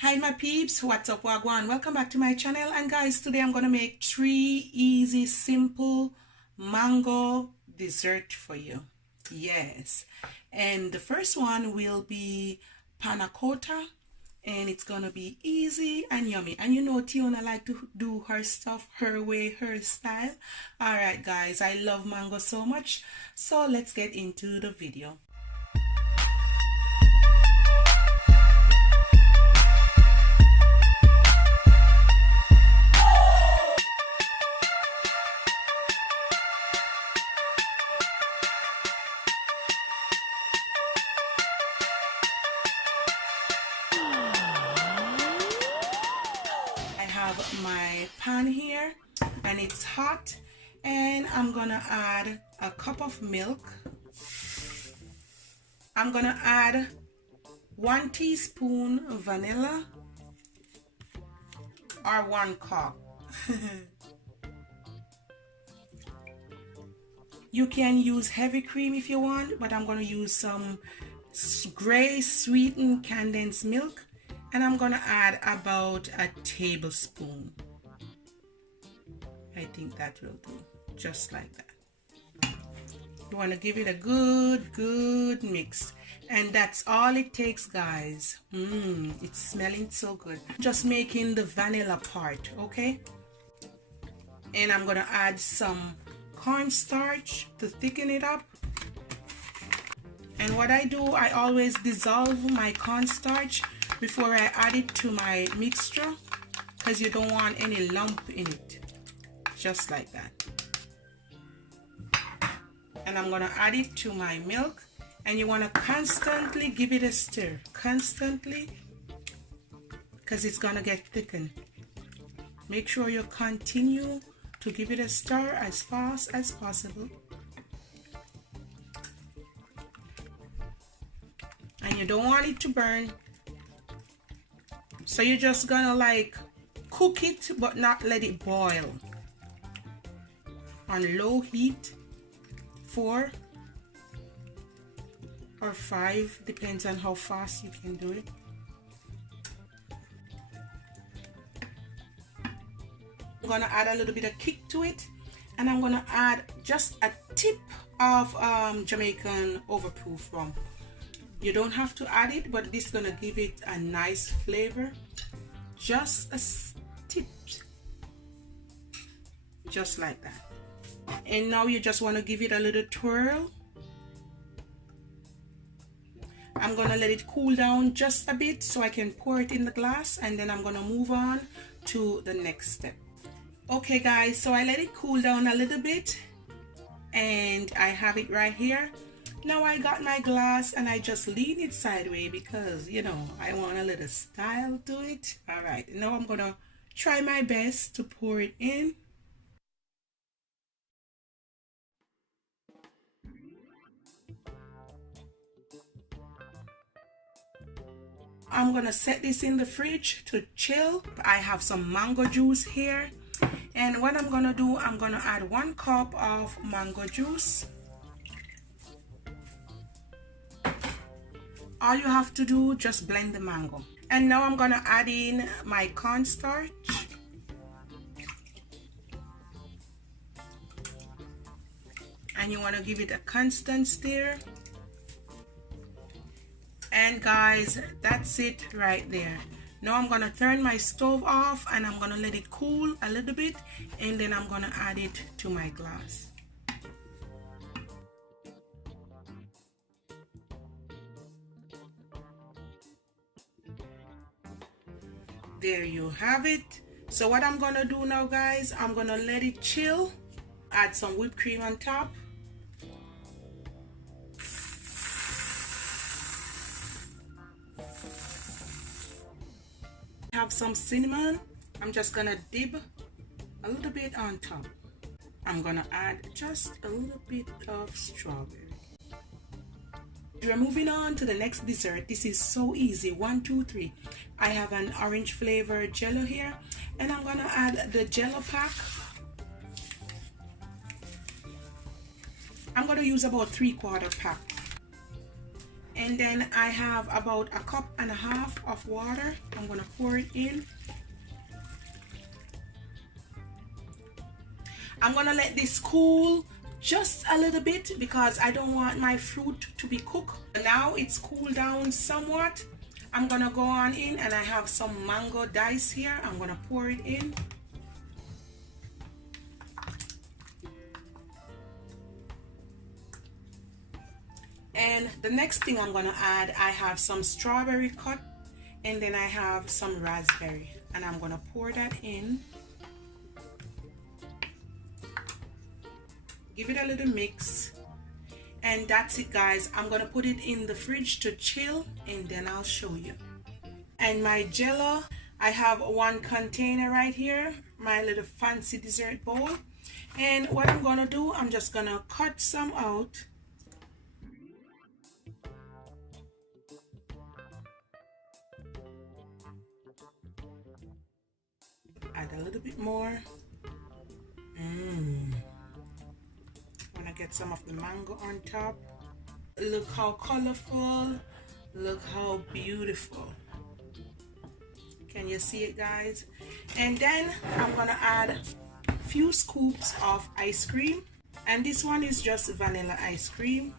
Hi my peeps, what's up, wagwan? Welcome back to my channel. And guys, today I'm gonna make 3 easy simple mango dessert for you. Yes, and the first one will be Panna Cotta, and it's gonna be easy and yummy. And you know Tiona like to do her stuff her way, her style. All right guys, I love mango so much, so let's get into the video. My pan here and it's hot, and I'm gonna add a cup of milk. I'm gonna add 1 teaspoon vanilla or 1 cup. You can use heavy cream if you want, but I'm gonna use some gray sweetened condensed milk, and I'm gonna add about a tablespoon. I think that will do, just like that. You want to give it a good mix, and that's all it takes, guys. It's smelling so good. Just making the vanilla part, okay? And I'm gonna add some cornstarch to thicken it up. And what I do, I always dissolve my cornstarch before I add it to my mixture, because you don't want any lump in it. Just like that. And I'm gonna add it to my milk, and you want to constantly give it a stir, constantly, because it's gonna get thickened. Make sure you continue to give it a stir as fast as possible. And you don't want it to burn, so you're just gonna like cook it but not let it boil. On low heat, 4 or 5, depends on how fast you can do it. I'm gonna add a little bit of kick to it, and I'm gonna add just a tip of Jamaican overproof rum. You don't have to add it, but this is gonna give it a nice flavor. Just a tip, just like that. And now you just want to give it a little twirl. I'm gonna let it cool down just a bit so I can pour it in the glass, and then I'm gonna move on to the next step. Okay guys, so I let it cool down a little bit, and I have it right here. Now I got my glass and I just lean it sideways because, you know, I want a little style to it. All right, now I'm gonna try my best to pour it in. I'm gonna set this in the fridge to chill. I have some mango juice here, and what I'm gonna do, I'm gonna add 1 cup of mango juice. All you have to do, just blend the mango. And now I'm gonna add in my cornstarch. And you want to give it a constant stir. And guys, that's it right there. Now I'm gonna turn my stove off, and I'm gonna let it cool a little bit, and then I'm gonna add it to my glass. There you have it. So what I'm gonna do now, guys, I'm gonna let it chill, add some whipped cream on top. Have some cinnamon. I'm just gonna dip a little bit on top. I'm gonna add just a little bit of strawberry. We're moving on to the next dessert. This is so easy. 1, 2, 3. I have an orange flavored Jello here, and I'm gonna add the Jello pack. I'm gonna use about 3/4 pack. And then I have about a cup and a half of water. I'm gonna pour it in. I'm gonna let this cool just a little bit because I don't want my fruit to be cooked. Now it's cooled down somewhat. I'm gonna go on in, and I have some mango dice here. I'm gonna pour it in. And the next thing I'm gonna add, I have some strawberry cut, and then I have some raspberry, and I'm gonna pour that in. Give it a little mix, and that's it, guys. I'm gonna put it in the fridge to chill, and then I'll show you. And my Jello, I have one container right here, my little fancy dessert bowl. And what I'm gonna do, I'm just gonna cut some out. Add a little bit more. Wanna get some of the mango on top. Look how colorful, look how beautiful. Can you see it, guys? And then I'm gonna add a few scoops of ice cream, and this one is just vanilla ice cream.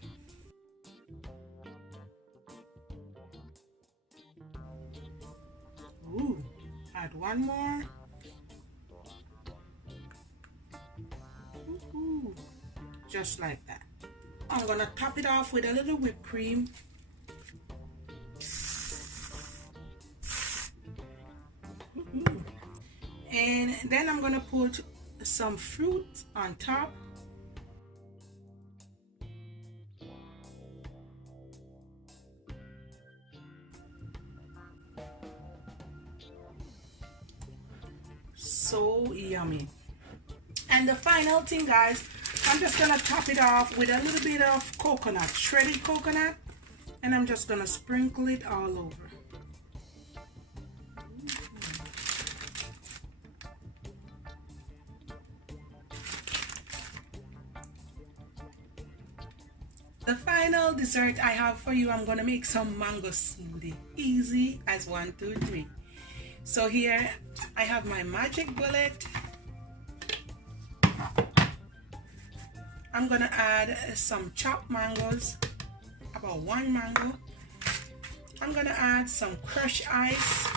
Ooh, add one more. Ooh, just like that. I'm gonna top it off with a little whipped cream. And then I'm gonna put some fruit on top. So yummy. And the final thing, guys, I'm just gonna top it off with a little bit of coconut, shredded coconut, and I'm just gonna sprinkle it all over. The final dessert I have for you, I'm gonna make some mango smoothie. Easy as 1, 2, 3. So here I have my magic bullet. I'm gonna add some chopped mangoes, about 1 mango. I'm gonna add some crushed ice.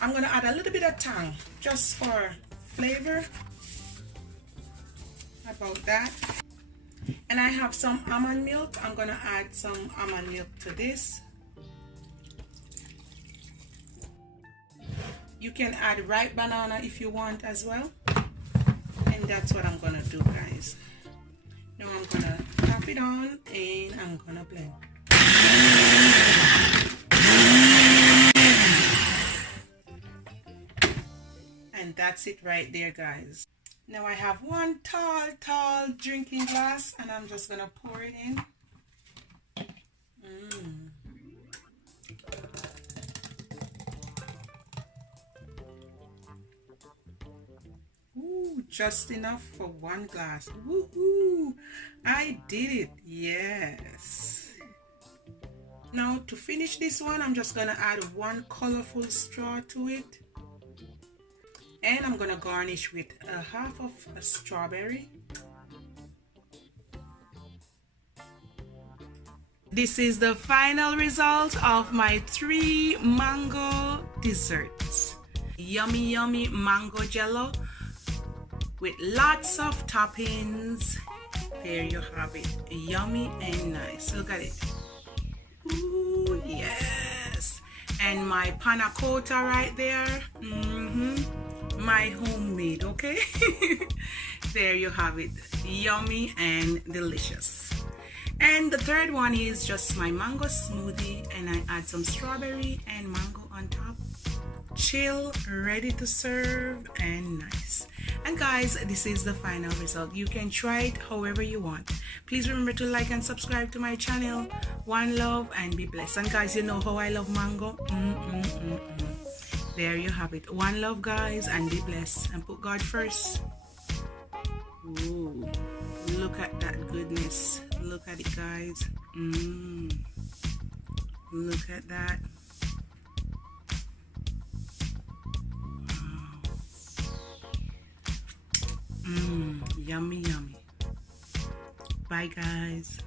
I'm gonna add a little bit of tang just for flavor, about that. And I have some almond milk. I'm gonna add some almond milk to this. You can add ripe banana if you want as well. And that's what I'm gonna do, guys. Now I'm gonna tap it on and I'm gonna blend. And that's it right there, guys. Now I have one tall drinking glass, and I'm just gonna pour it in. Ooh, just enough for 1 glass. Woohoo! I did it. Yes. Now to finish this one, I'm just gonna add 1 colorful straw to it. And I'm gonna garnish with a half of a strawberry. This is the final result of my 3 mango desserts. Yummy, yummy mango jello with lots of toppings. There you have it. Yummy and nice. Look at it. Ooh, yes. And my panna cotta right there. My homemade, okay? There you have it. Yummy and delicious. And the third one is just my mango smoothie, and I add some strawberry and mango on top. Chill, ready to serve, and nice. And guys, this is the final result. You can try it however you want. Please remember to like and subscribe to my channel. One love and be blessed. And guys, you know how I love mango. There you have it. One love, guys, and be blessed, and put God first. Ooh, look at that goodness. Look at it, guys. Look at that. Wow. Yummy, yummy. Bye, guys.